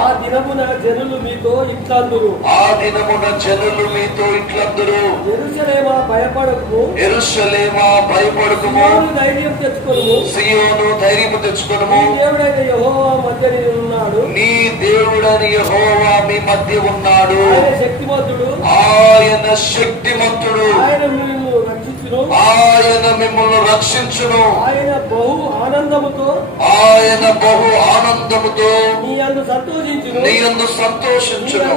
ఆ దినమున జనులు మీతో ఇట్లందురు, ఆ దినమున జనులు మీతో ఇట్లందురు, యెరూషలేమా భయపడకుము, యెరూషలేమా భయపడకుము, సియోను ధైర్యం తెచ్చుకొనుము, సియోను ధైర్యము తెచ్చుకొనుము, నీ దేవుడైన యెహోవా మధ్య ఉన్నాడు, నీ దేవుడని యెహోవా మీ మధ్య ఉన్నాడు. ఆయన శక్తిమంతుడు, ఆయన శక్తిమంతుడు, ఆయన మిమ్మల్ని రక్షించును, ఆయన మిమ్మల్ని రక్షించును, ఆయన బహు ఆనందముతో, ఆయన బహు ఆనందముతో నీ యందు సంతోషించును, నీ యందు సంతోషించును,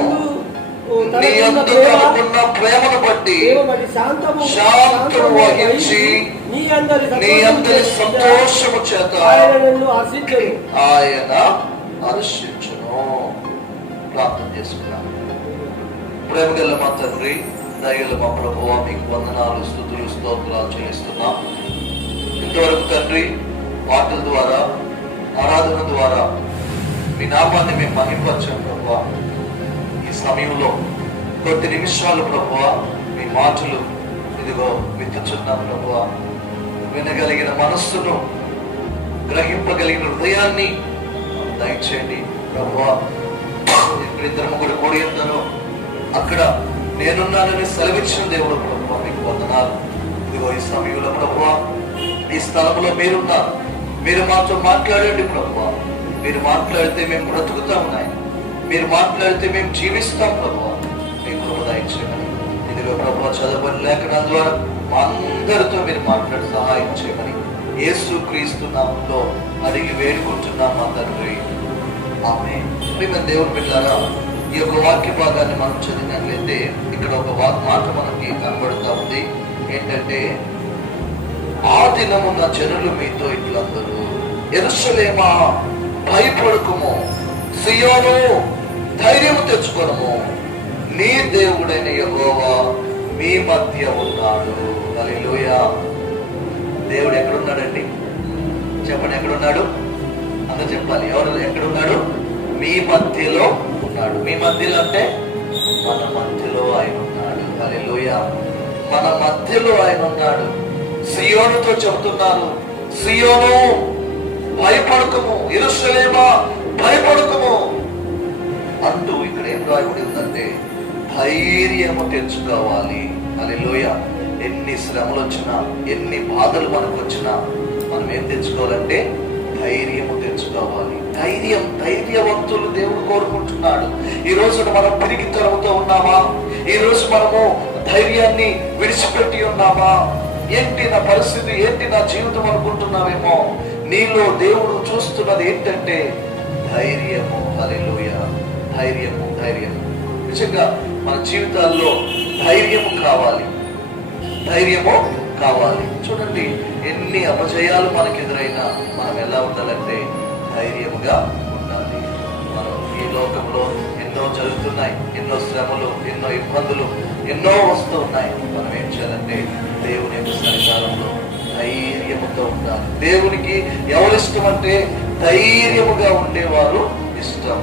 నీ తనకున్న యందు తనకున్న ప్రేమను బట్టి శాంతము వహించి నీ అందరి సంతోషము చేత ఆయన నిన్ను హర్షించును. ఆయన హర్షించును. ప్రార్థన చేసుకున్నాం. ప్రేమగల మా తండ్రి, దయగల మా ప్రభువా, మీకు వందనాలు, స్తుతులు, స్తోత్రాలు చెల్లిస్తున్నాం. ఇంతవరకు తండ్రి పాటల ద్వారా, ఆరాధన ద్వారా మీ నామాన్ని మేము మహిమపరచాం ప్రభువా. ఈ సమయంలో కొద్ది నిమిషాలు ప్రభువా మీ మాటలు ఇదిగో విత్తుచున్నాం ప్రభువా. వినగలిగిన మనస్సును, గ్రహింపగలిగిన హృదయాన్ని దయచేయండి ప్రభువా. ఇప్పుడు ఇద్దరు ముగ్గురు కూడి ఉన్నారో అక్కడ నేనున్నానని సెలవిచ్చిన దేవుడు ప్రభువా, మీకు వందనాలు. ఇదిగో ఈ సమయంలో ప్రభువా ఈ స్థలంలో మీరున్నారు, మీరు మాతో మాట్లాడండి ప్రభువా. మీరు మాట్లాడితే మేము బ్రతుకుతాం నాయన, మీరు మాట్లాడితే మేము జీవిస్తాం ప్రభువా. మీకు దయచేయమని ఇదిగో ప్రభువా చదవని లేఖనాల ద్వారా మా అందరితో మీరు మాట్లాడి సహాయం చేయమని యేసు క్రీస్తు నామములో అడిగి వేడుకుంటున్నాం మా తండ్రి, ఆమేన్. ప్రియమైన దేవుని బిడ్డలారా, ఈ యొక్క వాక్య భాగాన్ని మనం చదివినట్లయితే ఇక్కడ ఒక మాట మనకి కనబడుతూ ఉంది. ఏంటంటే, ఆ దినమున జనులు మీతో ఇట్లందరూ, యెరూషలేమా భయపడకుము, సియోను ధైర్యము తెచ్చుకొనుము, నీ దేవుడైన యెహోవా మీ మధ్య ఉన్నాడు. హల్లెలూయా. దేవుడు ఎక్కడున్నాడండి? చెప్పండి, ఎక్కడున్నాడు? అందరూ చెప్పాలి. ఎవరు ఎక్కడున్నాడు? మీ మధ్యలో ఉన్నాడు. మీ మధ్యలో అంటే మన మధ్యలో ఆయన ఉన్నాడు. హల్లెలూయా. మన మధ్యలో ఆయన ఉన్నాడు. సియోనుతో చెబుతున్నారు, సియోను భయపడకము, యెరూషలేమా భయపడకము అంటూ ఇక్కడ ఏం రాయబడి ఉందంటే ధైర్యము తెచ్చుకోవాలి. హల్లెలూయా. ఎన్ని శ్రమలు వచ్చినా, ఎన్ని బాధలు మనకు వచ్చినా మనం ఏం తెచ్చుకోవాలంటే ధైర్యము తెచ్చుకోవాలి. ధైర్యవంతులు దేవుడు కోరుకుంటున్నాడు. ఈ రోజు మనం పిరికితనంతో ఉన్నామా? ఈ రోజు మనము ధైర్యాన్ని విడిచిపెట్టి ఉన్నామా? ఏంటి నా పరిస్థితి, ఏంటి నా జీవితం అనుకుంటున్నావేమో. నీలో దేవుడు చూస్తున్నది ఏంటంటే ధైర్యము. హల్లెలూయా. ధైర్యము. నిజంగా మన జీవితాల్లో ధైర్యము కావాలి. చూడండి, ఎన్ని అపజయాలు మనకు ఎదురైనా మనం ఎలా ఉండాలంటే ధైర్యముగా ఉండాలి. మనం ఈ లోకంలో ఎన్నో జరుగుతున్నాయి, ఎన్నో శ్రమలు, ఎన్నో ఇబ్బందులు ఎన్నో వస్తూ ఉన్నాయి. మనం ఏం చేయాలంటే దేవుని యొక్క సన్నిధానంలో ధైర్యముతో ఉండాలి. దేవునికి ఎవరు ఇష్టం అంటే ధైర్యముగా ఉండేవారు ఇష్టం.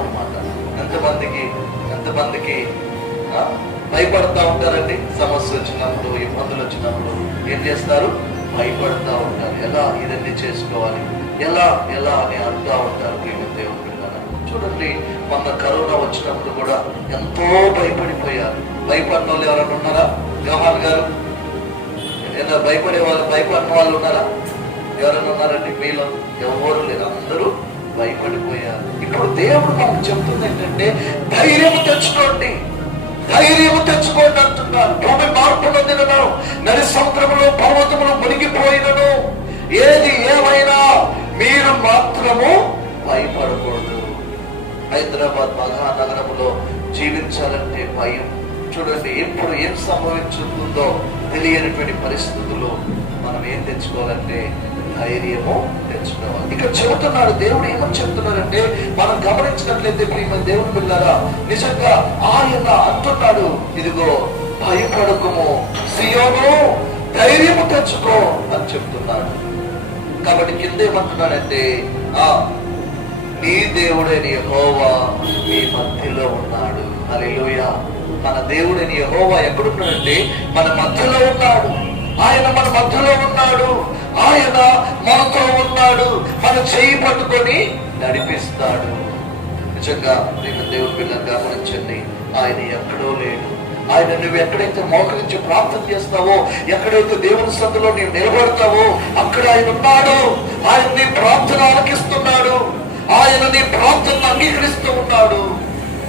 అన్నమాట. ఎంతమందికి భయపడతా ఉంటారండి. సమస్య వచ్చినప్పుడు, ఇబ్బందులు వచ్చినప్పుడు ఏం చేస్తారు? భయపడతా ఉంటారు. ఎలా ఇదన్నీ చేసుకోవాలి, ఎలా అని అంటూ ఉంటారు. దేవుడు చూడండి, మొన్న కరోనా వచ్చినప్పుడు కూడా ఎంతో భయపడిపోయారు. భయపడిన వాళ్ళు ఎవరైనా ఉన్నారా? జవహర్ గారు, ఏదైనా భయపడిన వాళ్ళు ఉన్నారా? ఎవరైనా ఉన్నారండి? మీలో ఎవరు లేరు, అందరూ భయపడిపోయారు. ఇప్పుడు దేవుడు మనకు చెప్తుంది ఏంటంటే ధైర్యం తెచ్చుకోండి అంటున్నారు. భూమి మార్పు నొందినను, నది సముద్రములు పర్వతములు మునిగిపోయినను, ఏది ఏమైనా మీరు మాత్రము భయపడకూడదు. హైదరాబాద్ మహానగరములో జీవించాలంటే భయం. చూడండి, ఎప్పుడు ఏం సంభవించుతుందో తెలియనటువంటి పరిస్థితులు మనం ఏం తెచ్చుకోవాలంటే ధైర్యము తెచ్చుకోవాలి. ఇక్కడ చెబుతున్నాడు దేవుడు. ఏమని చెప్తున్నారంటే మనం గమనించినట్లయితే ప్రియమైన దేవుని బిడ్డలారా, నిజంగా ఆయన అంటున్నాడు, ఇదిగో భయపడకుము, సియోను ధైర్యము తెచ్చుకో అని చెప్తున్నాడు. కాబట్టి కింద ఏమంటున్నాడంటే నీ దేవుడైన యెహోవా మీ మధ్యలో ఉన్నాడు. హల్లెలూయా. మన దేవుడైన యెహోవా ఎక్కడున్నాడంటే మన మధ్యలో ఉన్నాడు. ఆయన మన మధ్యలో ఉన్నాడు. ఆయన మనతో ఉన్నాడు, మన చేయి పట్టుకొని నడిపిస్తాడు. నిజంగా నేను దేవుని పిల్లలు గమనించండి, ఆయన ఎక్కడో లేడు. ఆయన నువ్వు ఎక్కడైతే మోకరించి ప్రార్థన చేస్తావో, ఎక్కడైతే దేవుని సందులో నీవు నిలబడతావో అక్కడ ఆయన ఉన్నాడు. ఆయన నీ ప్రార్థన ఆలకిస్తున్నాడు, ఆయన నీ ప్రార్థనను అంగీకరిస్తూ ఉన్నాడు,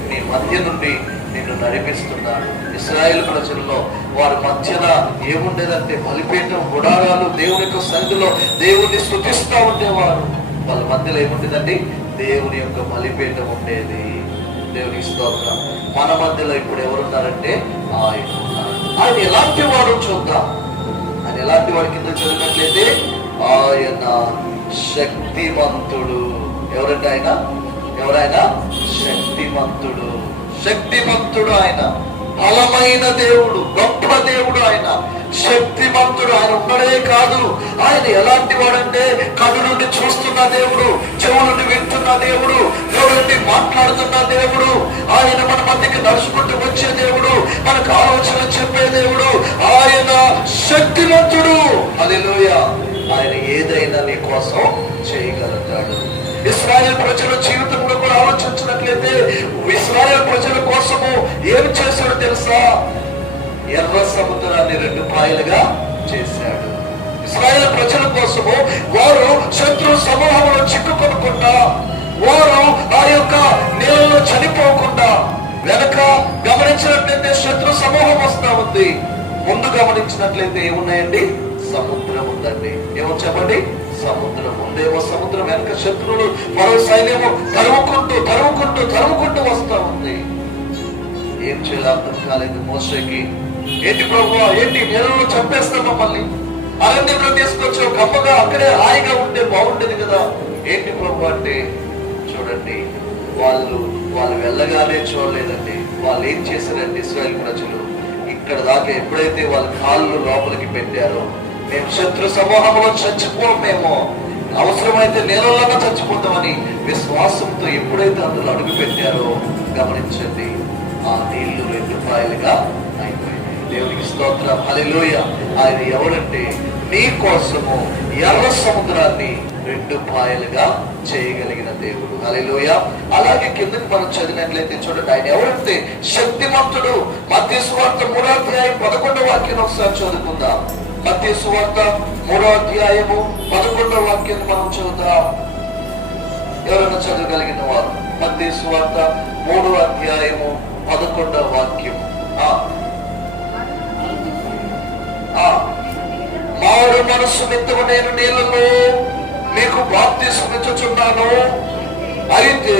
నీ మధ్య నుండి నిన్ను నడిపిస్తున్నాడు. ఇశ్రాయేలు ప్రజల్లో వారి మధ్యన ఏముండేదంటే బలిపీఠం, గుడారాలు, దేవుని యొక్క సన్నిధిలో దేవుణ్ణి స్తుతిస్తూ ఉండేవారు. వాళ్ళ మధ్యలో ఏముండేదండి? దేవుని యొక్క బలిపీఠం ఉండేది. దేవునికి స్తోత్రం. మన మధ్యలో ఇప్పుడు ఎవరున్నారంటే ఆయన ఉన్నారు. ఆయన ఎలాంటి వాడు చూద్దాం. ఆయన ఎలాంటి వాడి కింద చదివినట్లయితే ఆయన శక్తిమంతుడు. ఎవరంటే ఆయన? ఎవరైనా శక్తిమంతుడు. శక్తిమంతుడు ఆయన, బలమైన దేవుడు, గొప్ప దేవుడు ఆయన, శక్తిమంతుడు. ఆయన ఉండడే కాదు, ఆయన ఎలాంటి వాడంటే కళ్ళు నుండి చూస్తున్న దేవుడు, చెవు నుండి వింటున్న దేవుడు, నుండి మాట్లాడుతున్న దేవుడు. ఆయన మన మధ్యకి నడుచుకుంటూ వచ్చే దేవుడు, మనకు ఆలోచన చెప్పే దేవుడు. ఆయన శక్తిమంతుడు. హల్లెలూయా. ఆయన ఏదైనా నీ కోసం చేయగలుగుతాడు. ఇశ్రాయేలు ప్రజల జీవితంలో కూడా ఆలోచించినట్లయితే ఇశ్రాయేలు ప్రజల కోసము ఏం చేశాడో తెలుసా? ఎర్ర సముద్రాన్ని 2 పాయలుగా చేశాడు. ఇశ్రాయేలు ప్రజల కోసము వారు శత్రు సమూహంలో చిక్కుకొనకుండా, వారు ఆ యొక్క నీళ్ళలో చనిపోకుండా, వెనక గమనించినట్లయితే శత్రు సమూహం వస్తా ఉంది, ముందు గమనించినట్లయితే ఏమున్నాయండి? సముద్రం ఉందండి. ఏమో చెప్పండి? సముద్రం ఉందేమో. సముద్రం వెనక శత్రువులు, మరో సైన్యము తరుముకుంటూ వస్తా ఉంది. ఏం చేయాలో అర్థం కాలేదు మోషేకి. ఏంటి ప్రభువా, ఏంటి నీళ్ళలో చంపేస్తాం మమ్మల్ని, అరణ్యంలో తీసుకొచ్చి గొప్పగా అక్కడే హాయిగా ఉంటే బాగుండేది కదా. ఏంటి ప్రభు అంటే, చూడండి, వాళ్ళు వెళ్ళగానే చూడలేదండి. వాళ్ళు ఏం చేశారంటే ఇశ్రాయేలు ప్రజలు ఇక్కడ దాకా ఎప్పుడైతే వాళ్ళ కాళ్ళు లోపలికి పెట్టారో, మేము శత్రు సమూహంలో చచ్చిపోమేమో, అవసరమైతే నీళ్ళలోనే చచ్చిపోతామని విశ్వాసంతో ఎప్పుడైతే అందులో అడుగు పెట్టారో గమనించండి, ఆ నీళ్లు 2 పాయలుగా అయిపోయింది. దేవునికి స్తోత్రం. హల్లెలూయా. ఆయన ఎవరంటే నీ కోసము ఎర్ర సముద్రాన్ని 2 పాయలుగా చేయగలిగిన దేవుడు. హల్లెలూయా. అలాగే కిందకి మనం చదివినట్లయితే చూడండి, ఆయన ఎవరంటే శక్తిమంతుడు. మత్తయి సువార్త 3వ అధ్యాయం 11వ వాక్యం ఒకసారి చదువుకుందాం. మత్తయి సువార్త 3వ అధ్యాయము 11వ వాక్యాన్ని మనం చదువుతాం. ఎవరైనా చదవగలిగిన వారు మత్తయి సువార్త 3వ అధ్యాయము 11వ వాక్యం. మారు మనస్సు నిమిత్తము నేను నీళ్ళలో మీకు బాప్తిస్మం ఇచ్చుచున్నాను, అయితే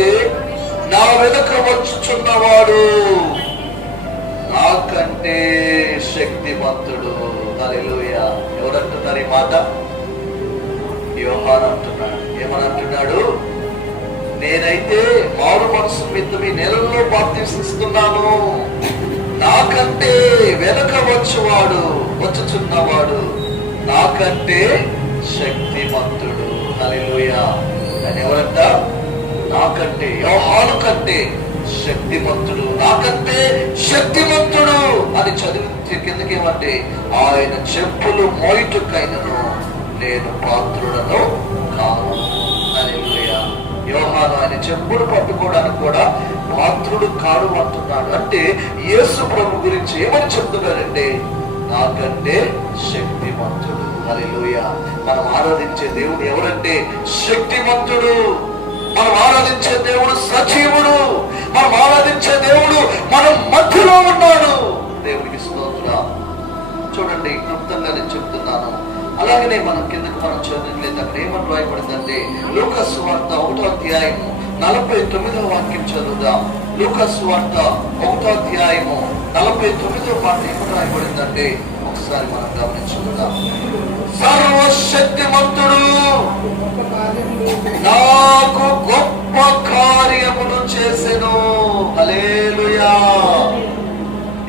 నా వెనుక వచ్చుచున్నవాడు నాకంటే శక్తిమంతుడు. హల్లెలూయా. ఎవరంటున్నారు ఈ మాట? యోహాను అంటున్నాడు. ఏమని అంటున్నాడు? నేనైతే మారు మనసు నిమిత్తం ఈ నీళ్ళలో బాప్తిస్తున్నాను, నాకంటే వెనుక వచ్చుచున్నవాడు నాకంటే శక్తిమంతుడు. హల్లెలూయా. ఆయన ఎవరంట? నాకంటే, యోహాను కంటే శక్తిమంతుడు, నాకంటే శక్తిమంతుడు అని చదివి కిందకేమంటే, ఆయన చెప్పులు మోయుటకైనను నేను పాత్రుడను కాను. హల్లెలూయా. యోహాను ఆయన చెప్పులు పట్టుకోవడానికి కూడా పాత్రుడు కాడు అంటున్నాడు. అంటే యేసు ప్రభు గురించి ఏమని చెప్తున్నాడంటే, నాకంటే శక్తిమంతుడు. హల్లెలూయా. మనం ఆరాధించే దేవుడు ఎవరంటే శక్తిమంతుడు. మనం ఆరాధించే దేవుడు సజీవుడు. మనం ఆరాధించే దేవుడు మన మధ్యలో ఉన్నాడు. దేవునికి స్తోత్రం. చూడండి, క్లుప్తంగా నేను చెప్తున్నాను. అలాగనే మనం కిందకు మనం చదివినట్లయితే అక్కడ ఏమని రాయబడిందంటే, లూకా సువార్త 1వ అధ్యాయము 49వ వాక్యం చదువుదాం. లూకా సువార్త 1వ అధ్యాయము 49వ మాట ఏమని రాయబడిందంటే ఒకసారి మనం గమనించుకుందాం. సర్వశక్తిమంతుడు నాకు గొప్ప కార్యములు చేసెను. హల్లెలూయా.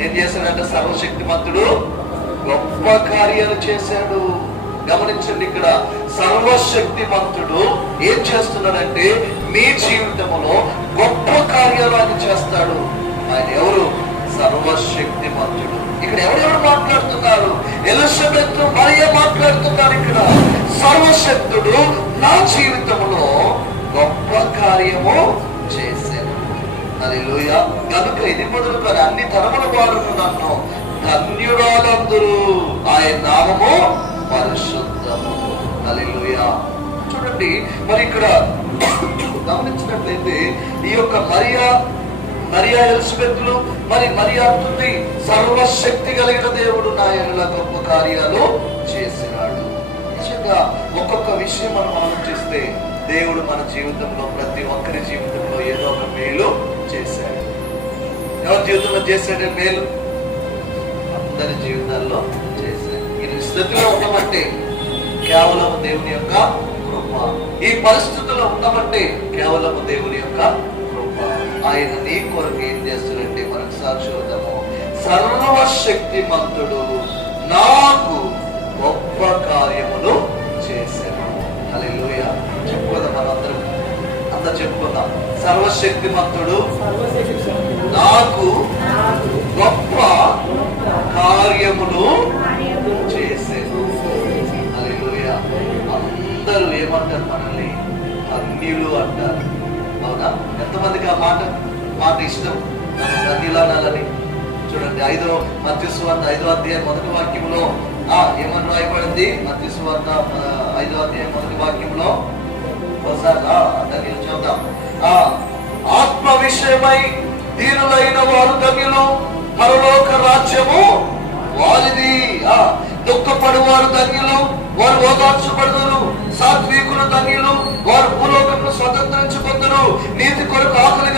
ఏం చేశాడంటే సర్వశక్తిమంతుడు గొప్ప కార్యాలు చేశాడు. గమనించండి, ఇక్కడ సర్వశక్తిమంతుడు ఏం చేస్తున్నాడంటే మీ జీవితంలో గొప్ప కార్యాలు ఆయన చేస్తాడు. ఆయన ఎవరు? సర్వశక్తిమంతుడు. ఇక్కడ ఎవరెవరు మాట్లాడుతున్నారు? ఎలిజబెత్ మరియ మాట్లాడుతున్నారు. ఇక్కడ సర్వశక్తుడు నా జీవితంలో గొప్ప కార్యము చేశాను. హల్లెలూయా. కనుక ఇది మొదలుకొని అన్ని తరముల వారు నన్ను ధన్యురాలందరూ, ఆయన నామము పరిశుద్ధము. హల్లెలూయా. చూడండి, మరి ఇక్కడ గమనించినట్లయితే ఈ యొక్క మరియా ఎలిజబెత్లు, మరి మరియా అంటుంది సర్వశక్తి కలిగిన దేవుడు నా ఎడల గొప్ప కార్యాలు చేసినాడు. నిజంగా ఒక్కొక్క విషయం మనం ఆలోచిస్తే దేవుడు మన జీవితంలో, ప్రతి ఒక్కరి జీవితంలో ఏదో ఒక మేలు చేశాడు. ఎవరి జీవితంలో చేశాడు మేలు? అందరి జీవితాల్లో చేశాడు. ఈ స్థితిలో ఉండమంటే కేవలం దేవుని యొక్క కృప. ఈ పరిస్థితుల్లో ఉండమంటే కేవలం దేవుని యొక్క కృప. ఆయన నీ కొరకు ఏం చేస్తాడంటే మనకు సాక్షుడము, సర్వశక్తిమంతుడు నాకు గొప్ప కార్యములు చేశాను. హల్లెలూయా. చెప్పుకుందాం, మనందరం అంతా చెప్పుకుందాం. సర్వశక్తిమంతుడు నాకు గొప్ప కార్యములు చేశాను. హల్లెలూయా. అందరూ ఏమంటారు? మనల్ని ధన్యులు అంటారు. అవునా? ఎంతమందికి ఆ మాట ఇష్టం? ధన్యులు అనాలని. చూడండి, మత్తయి సువార్త 5వ అధ్యాయం 1వ వాక్యంలో ఏమని రాయబడింది? మత్తయి సువార్త 5వ అధ్యాయం 1వ వాక్యంలో ఒకసారి ధన్యులు చూద్దాం. ఆత్మ విషయమై దీనులైన వారు ధన్యులు, పరలోక రాజ్యము వారిది. దుఃఖపడు వారు ధన్యులు, వారు ఓదార్చబడుదురు. సాత్వికులు ధన్యులు, వారు భూలోకమును స్వతంత్రించుకొందురు. నీతి కొరకు ఆకలి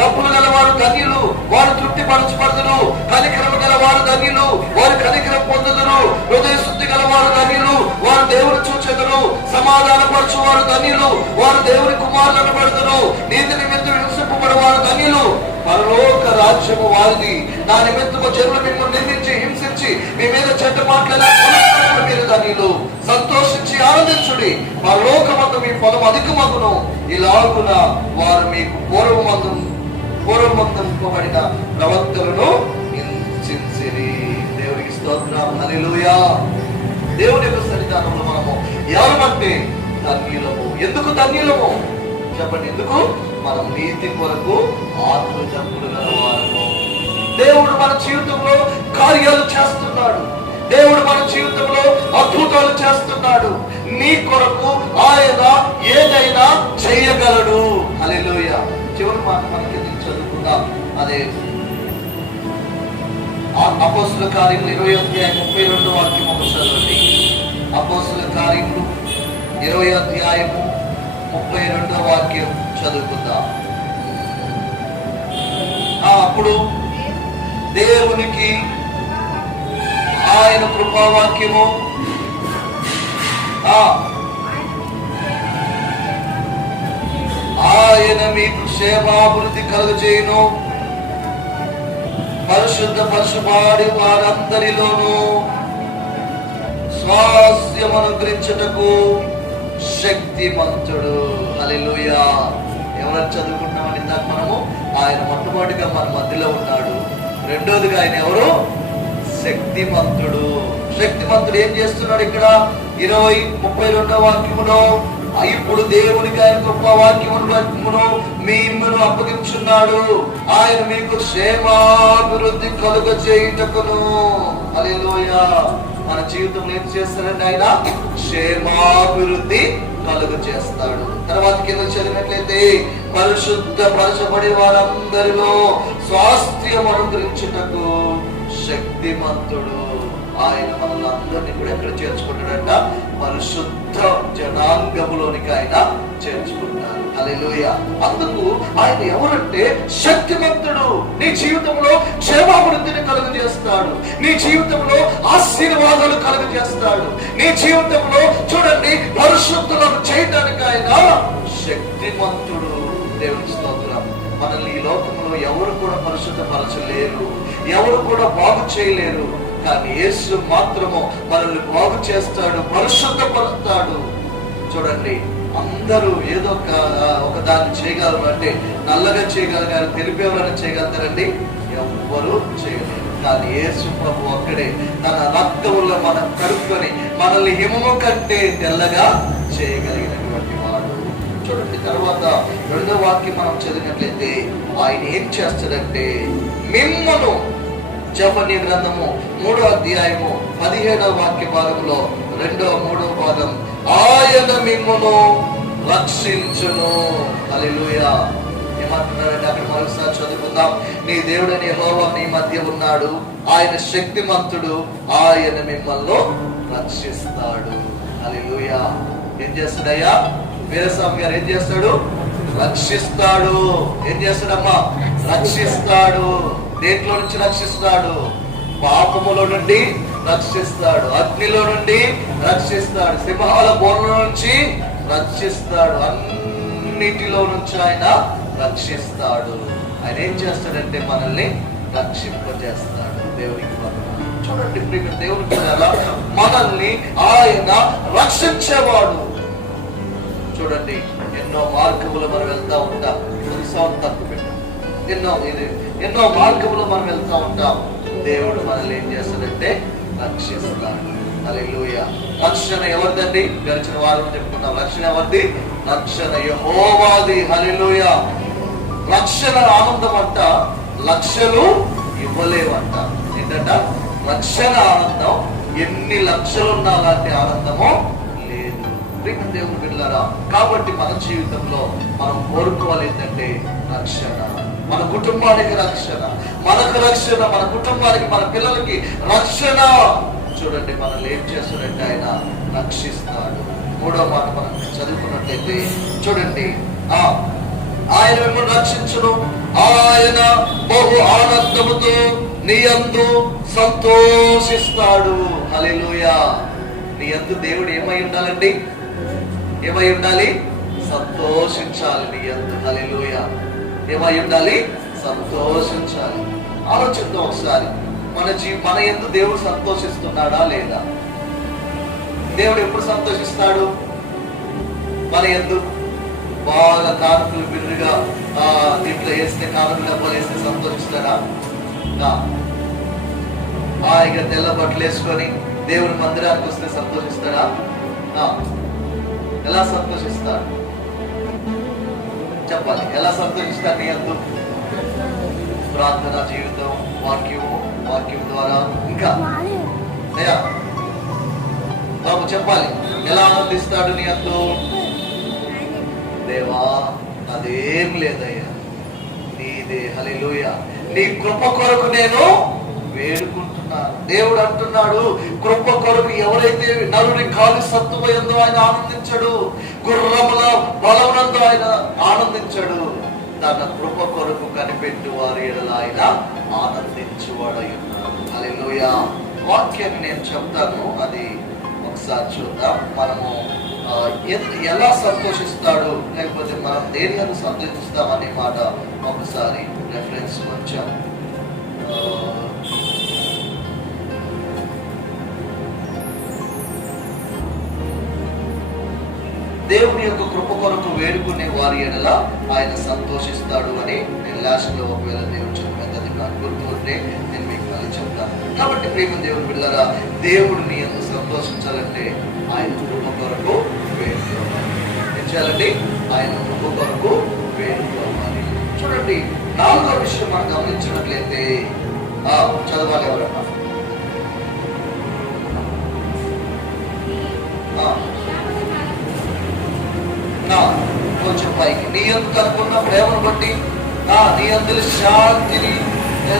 డబ్బులు గల వారు ధన్యులు, వారు తృప్తిపరచబడుదురు. కనికరము గల వారు ధన్యులు, వారు కనికరం పొందుదురు. హృదయ శుద్ధి గల వారు ధన్యులు, వారు దేవుని చూచెదరు. సమాధాన పరచు వారు ధన్యులు, వారు దేవుని కుమారులను పెడుదురు. నీతి నిమిత్తం హింసింపబడు వారు ధన్యులు, పరలోక రాజ్యము వారిది. నా నిమిత్తము జనులు మిమ్మల్ని నిందించి హింసించి మీ మీద చెడ్డ మాట్లాడారు, మీరు ధన్యులు. సంతోషించి ఆనందించుడి, పరలోకమందు మీ ఫలం అధికమగును. ఇలాగున వారు మీకు పూర్వమందింపబడిన ప్రవక్తలను హింసించిరి. దేవునికి స్తోత్రం. హల్లెలూయా. దేవుని యొక్క సన్నిధానంలో మనము ఎవరమంటే ధన్యులము. ఎందుకు ధన్యులము చెప్పండి? ఎందుకు? మనం నీతి కొరకు ఆత్మజంతులు గలవారము. దేవుడు మన జీవితంలో కార్యాలు చేస్తున్నాడు. దేవుడు మన జీవితంలో అద్భుతాలు చేస్తున్నాడు. నీ కొరకు ఆయన ఏదైనా చేయగలడు. హల్లెలూయా. చివరి మాట మనకి చదువుకుందాం. అదే అపోస్తుల కార్యములు 20వ అధ్యాయం 32వ వాక్యం చదవండి. అపోస్తుల కార్యములు 20వ అధ్యాయము 32వ వాక్యం చదువుకుందాం. అప్పుడు దేవునికి ఆయన కృపావాక్యము ఆయన మీకు క్షేమాభివృద్ధి కలుగజేయును. పరిశుద్ధపరచబడి వారందరిలోనూ స్వాస్థ్యం అనుగ్రహించుటకు శక్తిమంతుడు. హల్లెలూయా. ఎవరైనా చదువుకుంటున్నామని ఇందాక మనము, ఆయన మొట్టమొదటిగా మన మధ్యలో ఉన్నాడు. రెండోదిగా ఆయన ఎవరు? శక్తిమంతుడు. శక్తిమంతుడు ఏం చేస్తున్నాడు? ఇక్కడ 32వ వాక్యములో ఇప్పుడు దేవునికి ఆయన గొప్ప వాక్యమును మిమ్మల్ని అప్పగించున్నాడు. ఆయన మీకు క్షేమాభివృద్ధి కలుగజేయుటకును. హల్లెలూయా. మన జీవితంలో ఏం చేస్తాడండి? ఆయన క్షేమాభివృద్ధి కలుగ చేస్తాడు. తర్వాత కింద చదివినట్లయితే పరిశుద్ధపరచబడి వారందరిలో స్వాస్థ్యం అనుగ్రహించుటకు శక్తిమంతుడు. ఆయన మనల్ని అందరినీ కూడా ఎక్కడ చేర్చుకుంటాడంట? పరిశుద్ధ జనాంగములోనికి ఆయన చేర్చుకుంటాడు. హల్లెలూయా. అందుకు ఆయన ఎవరంటే శక్తిమంతుడు. నీ జీవితంలో క్షేమాభివృద్ధిని కలుగజేస్తాడు. నీ జీవితంలో ఆశీర్వాదాలు కలుగజేస్తాడు. నీ జీవితంలో చూడండి పరిశుద్ధులను చేయడానికి ఆయన శక్తిమంతుడు. దేవుని స్తోత్రం. మనల్ని ఈ లోకంలో ఎవరు కూడా పరిశుద్ధపరచలేరు, ఎవరు కూడా బాగు చేయలేరు. కానీ యేసు మాత్రము మనల్ని బాగు చేస్తాడు, పరిశుద్ధపరుస్తాడు. చూడండి, అందరూ ఏదో ఒక దాన్ని చేయగలరు అంటే నల్లగా చేయగలరు, తెలుపు ఎవరైనా చేయగలుగుతారండి? ఎవ్వరూ చేయలేరు. కానీ యేసు ప్రభు ఒక్కడే తన రక్తములో మనం కడుక్కొని మనల్ని హిమము కంటే తెల్లగా చేయగలిగినటువంటి వాడు. చూడండి, తర్వాత రెండో వాక్యం మనం చదివినట్లయితే ఆయన ఏం చేస్తాడంటే మిమ్మును, జెఫన్యా గ్రంథము 3వ అధ్యాయము 17వ వాక్య భాగంలో 2వ 3వ భాగం, ఆయన మిమ్మును రక్షించును. హల్లెలూయా. ఏమంటున్నారంటే అక్కడ మరొకసారి చదువుకుందాం. నీ దేవుడైన యెహోవా నీ మధ్య ఉన్నాడు, ఆయన శక్తిమంతుడు, ఆయన మిమ్మల్ని రక్షిస్తాడు. హల్లెలూయా. ఏం చేస్తాడయ్యా? వీరస్వామి గారు ఏం చేస్తాడు? రక్షిస్తాడు. ఏం చేస్తాడమ్మా? రక్షిస్తాడు. దేంట్లో నుంచి రక్షిస్తాడు? పాపములో నుండి రక్షిస్తాడు, అగ్నిలో నుండి రక్షిస్తాడు, సింహాల బోర్ల నుంచి రక్షిస్తాడు, అన్నిటిలో నుంచి ఆయన రక్షిస్తాడు. ఆయన ఏం చేస్తాడంటే మనల్ని రక్షింపజేస్తాడు. దేవునికి వందనాలు. చూడండి ప్రియ దేవునికి మనల్ని ఆయన రక్షించేవాడు. చూడండి, ఎన్నో మార్గములు మనం వెళ్తా ఉంటాం. ఉత్సాహం తక్కువ పెట్టాం. ఎన్నో మార్గములు మనం వెళ్తా ఉంటాం. దేవుడు మనల్ని ఏం చేస్తాడంటే రక్షిస్తాడు. హల్లెలూయా. రక్షణ ఎవరిదండి? గడిచిన వారం చెప్పుకున్నాం. రక్షణ ఎవరిది? రక్షణ యెహోవాది. హల్లెలూయా. రక్షణ ఆనందం అంట లక్షలు ఇవ్వలేవంట. ఏంటంట? రక్షణ ఆనందం ఎన్ని లక్షలున్నా అలాంటి ఆనందమో లేదు. ప్రియమైన దేవుని బిడ్డలారా, కాబట్టి మన జీవితంలో మనం కోరుకోవాలి ఏంటంటే రక్షణ. మన కుటుంబానికి రక్షణ, మనకు రక్షణ, మన కుటుంబానికి, మన పిల్లలకి రక్షణ. చూడండి, మనల్ని ఏం చేస్తాడంటే ఆయన రక్షిస్తాడు. 3వ మాట మనం చదువుకున్నట్లయితే చూడండి, ఆయన మిమ్మల్ని రక్షించును, ఆయన బహు ఆనందముతో నీ యందు సంతోషిస్తాడు. హల్లెలూయా. నీ యందు దేవుడు ఏమై ఉండాలండి? ఏమై ఉండాలి? సంతోషించాలి. నీ యందు. హల్లెలూయా. ఏమై ఉండాలి? సంతోషించాలి. ఆలోచిద్దాం ఒకసారి, మన యందు దేవుడు సంతోషిస్తున్నాడా లేదా? దేవుడు ఎప్పుడు సంతోషిస్తాడు? మన యందు బాగా కానుకలు బిర్రుగా దీంట్లో వేస్తే, కానుకలు డబ్బాలు వేస్తే సంతోషిస్తాడా? హాయిగా తెల్ల బట్టలు వేసుకొని దేవుని మందిరానికి వస్తే సంతోషిస్తాడా? ఎలా సంతోషిస్తాడు? చెప్పాలి. ఎలా సంతోషిస్తాడు? నీ యందు ప్రార్థన జీవితం, వాక్యం ద్వారా, ఇంకా అయ్యా బాబు చెప్పాలి. ఎలా ఆనందిస్తాడు నీ యందు? దేవా, అదేం లేదయ్యా, నీదే. హల్లెలూయా. నీ కృప కొరకు నేను వేడుకుంటున్నాను. దేవుడు అంటున్నాడు, కృప కొరకు ఎవరైతే నరుని కాలు సత్తువయందో ఆయన ఆనందించడు, గుర్రముల బలమునందు ఆయన ఆనందించడు. తన కృప కొరకు కనిపెట్టు వారి ఎడల ఆయన ఆనందించువాడై ఉన్నాడు. హల్లెలూయా. వాక్యాన్ని నేను చెప్తాను, అది ఒకసారి చూద్దాం. మనము ఎలా సంతోషిస్తాడు, లేకపోతే మనం దేనిని సంతోషిస్తామనే మాట ఒకసారి రెఫరెన్స్ కొంచెం దేవుని యొక్క కృప కొరకు వేడుకునే వారి ఎడల ఆయన సంతోషిస్తాడు అని నేను లాస్ట్ లో ఒకవేళ దేవుడు చెప్పేది నాకు గుర్తు ఉంటే నేను మీకు మళ్ళీ చెప్తాను. కాబట్టి ప్రేమ దేవుని బిడ్డలారా, దేవుడు నీ యందు సంతోషించాలంటే ఆయన కృప కొరకు వేడుకోవాలి. ఏం చేయాలండి? ఆయన కృప కొరకు వేడుకోవాలి. చూడండి, 4వ విషయం మనం గమనించినట్లయితే చదవాలి ఎవరన్నా? కొంచెం పైకి. నీ యందు కనుకున్న ప్రేమను బట్టి, నీ అందరి శాంతిని,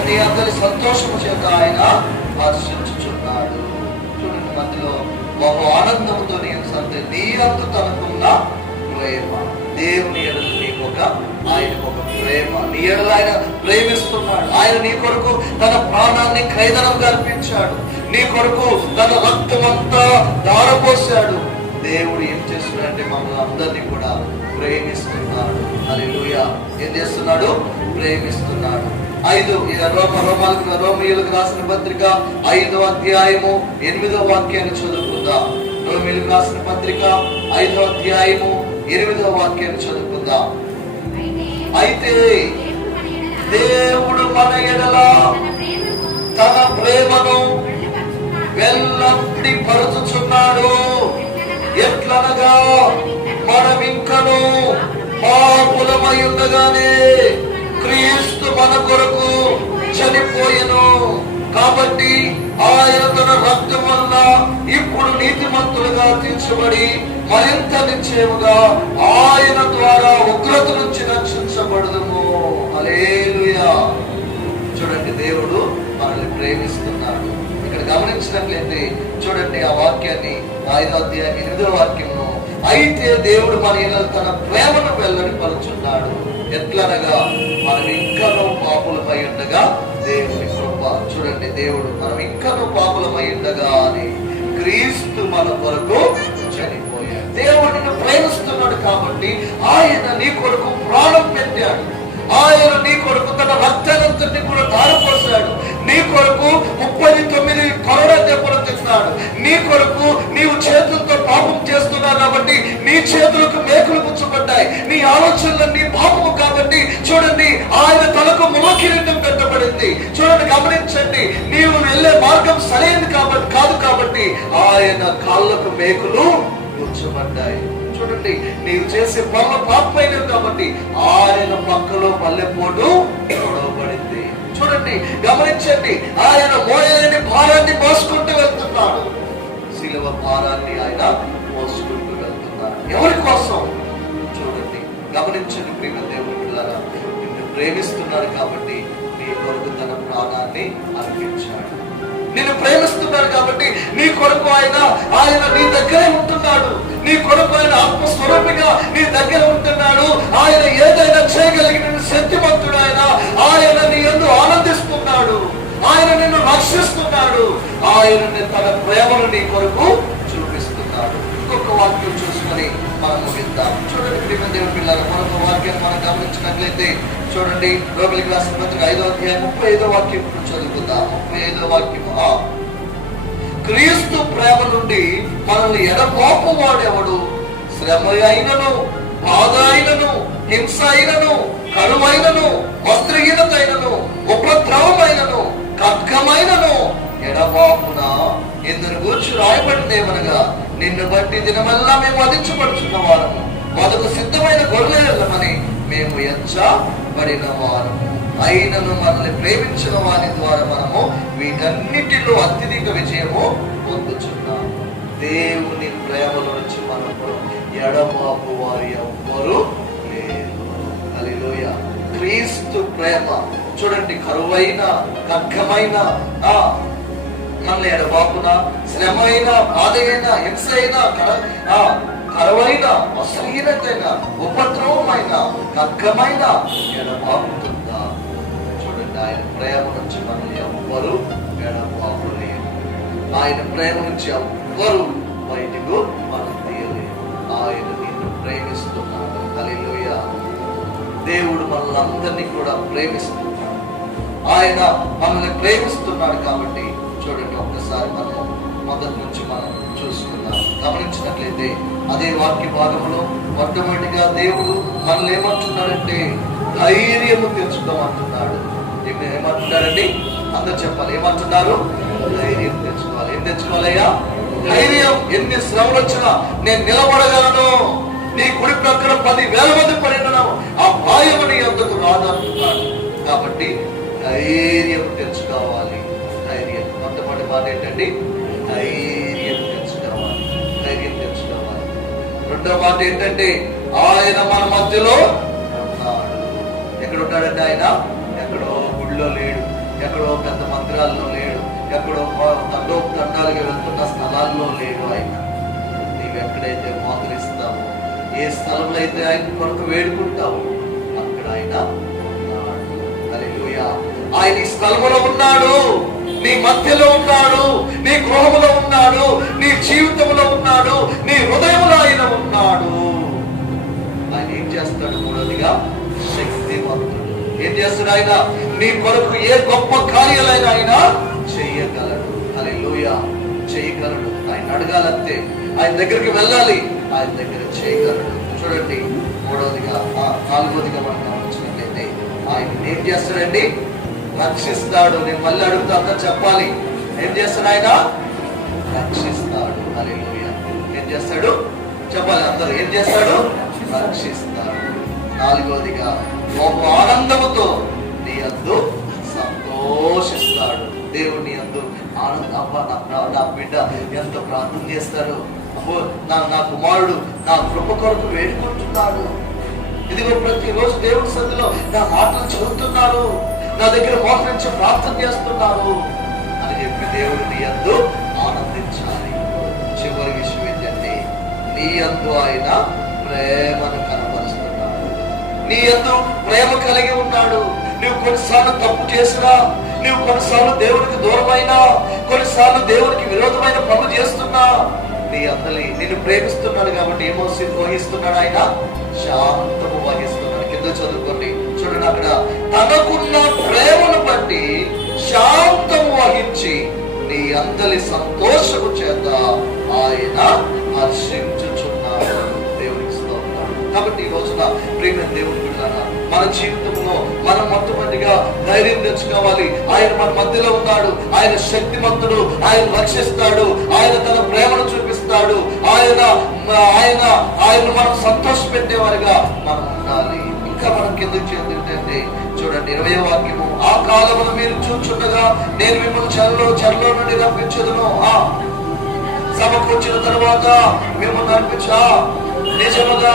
నీ అందరి సంతోషము చేత ఆయన హర్షించుచున్నాడు. చూడండి, మధ్యలో బహు ఆనందంతో నేను నీ యందు కనుకున్న ప్రేమ. దేవుని ఎడల నీకు ఆయనకు ఒక ప్రేమ. నీ ఎడల ఆయన ప్రేమిస్తున్నాడు. ఆయన నీ కొరకు తన ప్రాణాన్ని ఖైదనంగా అర్పించాడు. నీ కొరకు తన రక్తమంతా ధారపోసాడు. దేవుడు ఏం చేస్తున్నాడంటే మమ్మల్ని అందరినీ కూడా ప్రేమిస్తున్నాడు. హల్లెలూయా. ఏం చేస్తున్నాడు? ప్రేమిస్తున్నాడు. 5 రోమీయులకు రాసిన పత్రిక 5వ అధ్యాయము 8వ వాక్యాన్ని చదువుకుందాం. రోమీయులకు రాసిన పత్రిక 5వ అధ్యాయము 8వ వాక్యాన్ని చదువుకుందాం. అయితే దేవుడు మన ఎడల తన ప్రేమను వెల్లడి పరుచుచున్నాడు. ఎట్లనగా మనమింకను పాపులమై ఉండగానే క్రీస్తు మన కొరకు చనిపోయెను. కాబట్టి ఆయన తన రక్తం వల్ల ఇప్పుడు నీతిమంతులుగా తీర్చబడి మరింత నిశ్చయముగా ఆయన ద్వారా ఉగ్రత నుంచి రక్షించబడదుము. హల్లెలూయా. చూడండి, దేవుడు మనల్ని ప్రేమిస్తున్నాడు. ఇక్కడ గమనించినట్లయితే చూడండి ఆ వాక్యాన్ని, 5వ అధ్యాయం 8వ వాక్యంలో, అయితే దేవుడు మన యెడల తన ప్రేమను వెల్లడిపరుచున్నాడు. ఎట్లనగా మనం ఇంకనూ పాపులమై ఉండగా దేవుని కృప. చూడండి, దేవుడు మనం ఇంకనూ పాపులమై ఉండగా అని క్రీస్తు మన కొరకు చనిపోయాడు. దేవుడు నిన్ను ప్రేమిస్తున్నాడు కాబట్టి ఆయన నీ కొరకు ప్రాణం పెట్టాడు. ఆయన నీ కొరకు తన రక్తానంతటిని కూడా ధారపోసాడు. నీ కొరకు 39 కొరడా దెబ్బలు తిన్నాడు. నీ కొరకు నీవు చేతులతో పాపం చేస్తున్నావు కాబట్టి నీ చేతులకు మేకులు పుచ్చబడ్డాయి. నీ ఆలోచనలన్నీ పాపము కాబట్టి చూడండి, ఆయన తలకు ముళ్ళ కిరీటం పెట్టబడింది. చూడండి, గమనించండి, నీవు వెళ్ళే మార్గం సరైనది కాదు కాబట్టి ఆయన కాళ్ళకు మేకులు పుచ్చబడ్డాయి. చూడండి, నీవు చేసే పనులు పాపమైనవి కాబట్టి ఆయన పక్కలో పల్లెపోటు గొడవబడింది. చూడండి, గమనించండి, ఆయన మోయలేని భారాన్ని మోసుకుంటూ వెళ్తున్నాడు. శిలువ భారాన్ని ఆయన మోసుకుంటూ వెళ్తున్నాడు. ఎవరి కోసం? చూడండి, గమనించండి ప్రియమైన దేవుని పిల్లలారా, నిన్ను ప్రేమిస్తున్నాడు కాబట్టి నీ కొరకు తన ప్రాణాన్ని అర్పించాడు. నిన్ను ప్రేమిస్తున్నాడు కాబట్టి నీ కొరకు ఆయన నీ దగ్గరే ఉంటున్నాడు. నీ కొరకు ఆయన ఆత్మస్వరూపిగా నీ దగ్గర ఉంటున్నాడు. ఆయన ఏదైనా చేయగలిగిన శక్తిమంతుడు. ఆయన నీ యందు ఆనందిస్తున్నాడు. ఆయన నిన్ను రక్షిస్తున్నాడు. ఆయన తన ప్రేమను నీ కొరకు చూపిస్తున్నాడు. ఇంకొక వాక్యం చూసుకొని మనం ముగిద్దాం. చూడండి ప్రియమైన దేవుని పిల్లలు, మరొక వాక్యాన్ని మనం గమనించినట్లయితే చూడండి, రోమిలికి రాసిన పత్రిక 5వ అధ్యాయం 35వ వాక్యం చదువుకుందాం. 35వ వాక్యం, క్రీస్తు ప్రేమ నుండి మనల్ని ఎడబాపు వాడెవడు? శ్రమ అయినను, బాధ అయినను, హింస అయినను, కరువైనను, వస్త్రహీనత అయినను, ఉపద్రవమైనను, ఖడ్గమైనను ఎడబాపున ఇందును గూర్చి రాయబడినదేమనగా, నిన్ను బట్టి దినమల్లా మేము వధించబడుచున్న వారము, మొదకు సిద్ధమైన గొర్రెలమని మేము ఎంచబడిన వారము. అయినను మనల్ని ప్రేమించిన వారి ద్వారా మనము వీటన్నిటిలో అత్యధిక విజయము పొందుచున్నాము. దేవుని ప్రేమలో నుంచి మనకు ఎడబాపు వారు ఎవ్వరు లేరు. హల్లెలూయా. క్రీస్తు ప్రేమ చూడండి, కరువైన, ఖడ్గమైన, మనల్ని ఎడబాపున, శ్రమ అయినా, బాధ అయినా, హింస అయినా, కరువైన, వస్త్రహీనతైన, ఉపద్రవమైన, ఖడ్గమైన ఎడబాపుతుందా? చూడండి, ఆయన ప్రేమ నుంచి మనల్ని ఎవ్వరు ఎడబాపులేరు. ఆయన ప్రేమ నుంచి ఎవ్వరు బయటకు మనం తీయలేరు. ఆయన నిన్ను ప్రేమిస్తున్నాడు. హల్లెలూయా. దేవుడు మనల్ని కూడా ప్రేమిస్తున్నాడు. ఆయన మనల్ని ప్రేమిస్తున్నాడు కాబట్టి చూడండి, ఒక్కసారి మనం మొదటి నుంచి మనం చూసుకుందాం. గమనించినట్లయితే అదే వాక్య భాగంలో మొట్టమొదటిగా దేవుడు మనల్ని ఏమంటున్నాడంటే ధైర్యము తెచ్చుకోమంటున్నాడు. ఏమంటున్నాడండి? అందరు చెప్పాలి, ఏమంటున్నారు? ధైర్యం తెచ్చుకోవాలి. ఏం తెచ్చుకోవాలయ్యా? ధైర్యం. ఎన్ని శ్రమలు వచ్చినా నేను నిలబడగలను. నీ కుడి ప్రక్కన 10,000 మంది పడినను ఆ భయము నీ వద్దకు రాదంటున్నాడు. కాబట్టి ధైర్యం తెచ్చుకోవాలి. ధైర్యం. మొట్టమొదటి మాట ఏంటండి? ధైర్యం తెచ్చుకోవాలి. ధైర్యం తెచ్చుకోవాలి. రెండో మాట ఏంటంటే ఆయన మన మధ్యలో ఉన్నాడు. ఎక్కడ ఉంటాడంటే ఆయన ఎక్కడో గుడిలో లేడు, ఎక్కడో పెద్ద మందిరాల్లో లేడు, ఎక్కడో తండాలుగా వెళ్తున్న స్థలాల్లో లేడు. ఆయన నీవు ఎక్కడైతే మోకరిస్తావో, ఏ స్థలంలో అయితే ఆయన కొరకు వేడుకుంటావు, అక్కడ ఆయన ఉన్నాడు. హల్లెలూయా. ఆయన ఈ స్థలంలో ఉన్నాడు, నీ మధ్యలో ఉన్నాడు, నీ గృహంలో ఉన్నాడు, నీ జీవితంలో ఉన్నాడు, నీ హృదయంలో ఆయన ఉన్నాడు. ఆయన ఏం చేస్తాడు? మూడోదిగా శక్తివంతుడు. ఏం చేస్తాడు? ఆయన నీ కొరకు ఏ గొప్ప కార్యాలైనా ఆయన చేయగలడు. హల్లెలూయా. చేయగలడు. ఆయన అడగాలంతే, ఆయన దగ్గరికి వెళ్ళాలి, ఆయన దగ్గర చేయగలడు. చూడండి, నాలుగోదిగా మనం గమనించినట్లయితే ఆయన ఏం చేస్తాడండి? రక్షిస్తాడు. నేను మళ్ళీ అడుగుతా, అంతా చెప్పాలి. ఏం చేస్తాడు ఆయన? రక్షిస్తాడు. హల్లెలూయా. ఏం చేస్తాడు చెప్పాలి అందరూ. ఏం చేస్తాడు? రక్షిస్తాడు. నాలుగవదిగా బహు ఆనందముతో నీ యందు సంతోషిస్తాడు. దేవుని యందు ఆనంద. అబ్బా నా బిడ్డ ఎంత ప్రార్థన చేస్తాడు. అబ్బో నా కుమారుడు నా కృప కొరకు వేడుకుంటున్నాడు. ఇదిగో ప్రతిరోజు దేవుడి సన్నిధిలో నా మాటలు చదువుతున్నారు, నా దగ్గర మోకరించి ప్రార్థన చేస్తున్నారు అని చెప్పి దేవుడిని యందు ఆనందించాలి. చివరి విషయం ఏంటంటే నీ యందు ఆయన ప్రేమను కనపరుస్తున్నాడు. నీ యందు ప్రేమ కలిగి ఉన్నాడు. నువ్వు కొన్నిసార్లు తప్పు చేసినా, నువ్వు కొన్నిసార్లు దేవునికి దూరమైనా, కొన్నిసార్లు దేవునికి విరోధమైన పనులు చేస్తున్నా, నీ అందరి నిన్ను ప్రేమిస్తున్నాడు కాబట్టి ఏమో వహిస్తున్నాడు ఆయన? శాంతము వహిస్తున్నాడు. కింద చదువుకోండి చూడండి, అక్కడ తనకున్న ప్రేమను బట్టి శాంతము వహించి నీ అందరి సంతోషము చేత ఆయన హర్షించుచున్నాడు. దేవునికి స్తోత్రం. కాబట్టి ఈ రోజున ప్రేమ దేవుని బిడ్డలారా, మన జీవితంలో మనం మొట్టమొదటిగా ధైర్యం తెచ్చుకోవాలి. ఆయన మన మధ్యలో ఉన్నాడు. ఆయన శక్తిమంతుడు. ఆయన రక్షిస్తాడు. ఆయన తన ప్రేమను చూపిస్తాడు. ఆయన మనం సంతోష పెట్టేవారిగా మనం ఉండాలి. ఇంకా మనం కిందకి చేద్దంటే చూడండి 20వ వాక్యము, ఆ కాలమును మీరు చూచుండగా నేను మిమ్మల్ని చెరలో నుండి రప్పించదును. సమకూర్చిన తర్వాత మిమ్మల్ని నడిపించా నిజముగా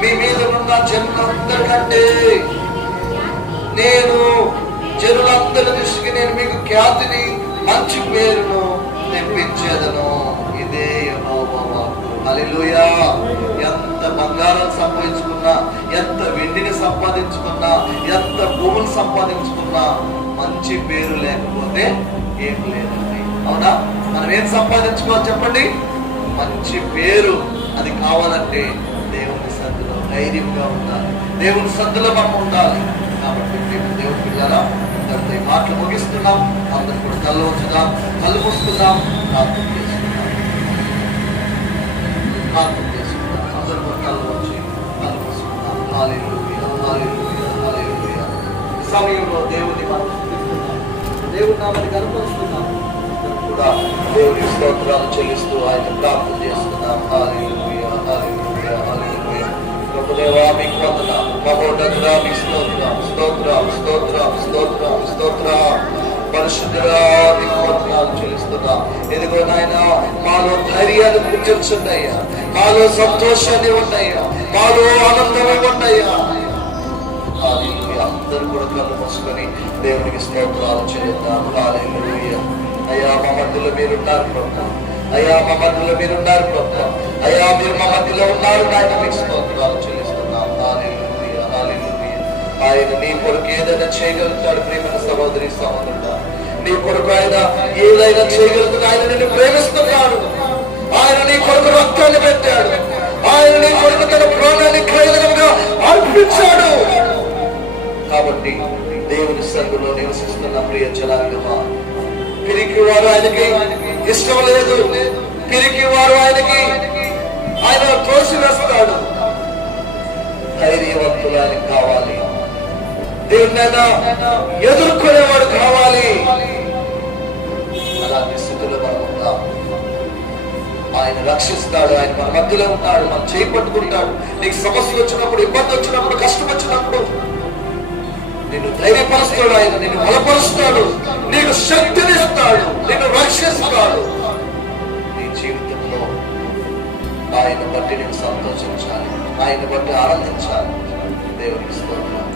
మీ మీద ఉన్న జనులందరికంటే నేను జనులందరి దృష్టికి నేను మీకు ఖ్యాతిని మంచి పేరును తెప్పించేదను. ఇదే యెహోవా వాక్కు. హల్లెలూయా. ఎంత బంగారం సంపాదించుకున్నా, ఎంత వెండిని సంపాదించుకున్నా, ఎంత భూములు సంపాదించుకున్నా మంచి పేరు లేకపోతే ఏం లేదండి. అవునా? మనం ఏం సంపాదించుకోవాలి చెప్పండి? మంచి పేరు. అది కావాలంటే దేవుని సన్నిధిలో ధైర్యంగా ఉండాలి. దేవుని సన్నిధిలో మనం ఉండాలి. కాబట్టి దేవుని పిల్లరా, అందరితో ఈ మాటలు ముగిస్తున్నాం. అందరూ కూడా కళ్ళు ఉంచుదాం, కళ్ళు మూసుకుందాం, ప్రార్థన చేసుకుందాం. అందరూ కూడా కళ్ళు వచ్చి కళ్ళు మూసుకుందాం. హల్లెలూయా, హల్లెలూయా, హల్లెలూయా. ఈ సమయంలో దేవుని మనం స్తుతిస్తున్నాం, దేవుని నామాన్ని కనపరుస్తున్నాం. కూడా దేవుని స్తోత్రాలు చెల్లిస్తూ ఆయన ప్రార్థన చేస్తున్నాం. హల్లెలూయా, హల్లెలూయా, హల్లెలూయా. ప్రభుదేవా మీకు వందనాలు, మహోన్నతుడా మీకు స్తోత్రం, స్తోత్రం, స్తోత్రం, స్తోత్రం, స్తోత్రం. పరిశుద్ధుడా మీకు వందనాలు చెల్లిస్తున్నాం. ఇదిగో నాయన మాలో ధైర్యాన్ని కూర్చొచ్చున్నాయ్యా, మాలో సంతోషాన్ని ఉన్నాయ్యా, మాలో ఆనందమే ఉన్నాయ్యా. అందరూ కూడా కళ్ళు మూసుకొని దేవునికి స్తోత్రాలు చెల్లిద్దాం. హల్లెలూయా. అయ్యా మా మధ్యలో మీరున్నారు ప్రభు. అయ్యా మా మధ్యలో మీరున్నారు ప్రభు. అయ్యా మీరు మా మధ్యలో ఉన్నారు నాయన, మీకు స్తోత్రాలు చెల్లిస్తున్నాం. హల్లెలూయా, హల్లెలూయా. ఆయన నీ కొరకు ఏదైనా చేయగలుగుతాడు. ప్రేమ సహోదరి సహోదరుడా, నీ కొరకు ఆయన ఏదైనా చేయగలుగుతాడు. ఆయన నిన్ను ప్రేమిస్తున్నాడు. ఆయన నీ కొరకు రక్తాన్ని పెట్టాడు. ఆయన నీ కొరకు తన ప్రాణాన్ని క్రయధనంగా అర్పించాడు. కాబట్టి దేవుని సన్నిధిలో నివసిస్తున్న ప్రియ జనాంగమా, పిరికి వారు ఆయనకి ఇష్టం లేదు. పిరికి వారు ఆయనకి ఆయన తోసివేస్తాడు. ధైర్యవంతులు ఆయనకు కావాలి. దేవునైనా ఎదుర్కొనేవాడు కావాలి. అలాంటి స్థితిలో మనం ఉన్నాం. ఆయన రక్షిస్తాడు. ఆయన మన మధ్యలో ఉంటాడు. మనం చేయి పట్టుకుంటాడు. నీకు సమస్య వచ్చినప్పుడు, ఇబ్బంది వచ్చినప్పుడు, కష్టం వచ్చినప్పుడు నిన్ను ధైర్యపరుస్తాడు. ఆయన నిన్ను బలపరుస్తాడు. నీకు శక్తిని ఇస్తాడు. నిన్ను రక్షిస్తాడు. నీ జీవితంలో ఆయన బట్టి నేను సంతోషించాలి, ఆయన బట్టి ఆనందించాలి.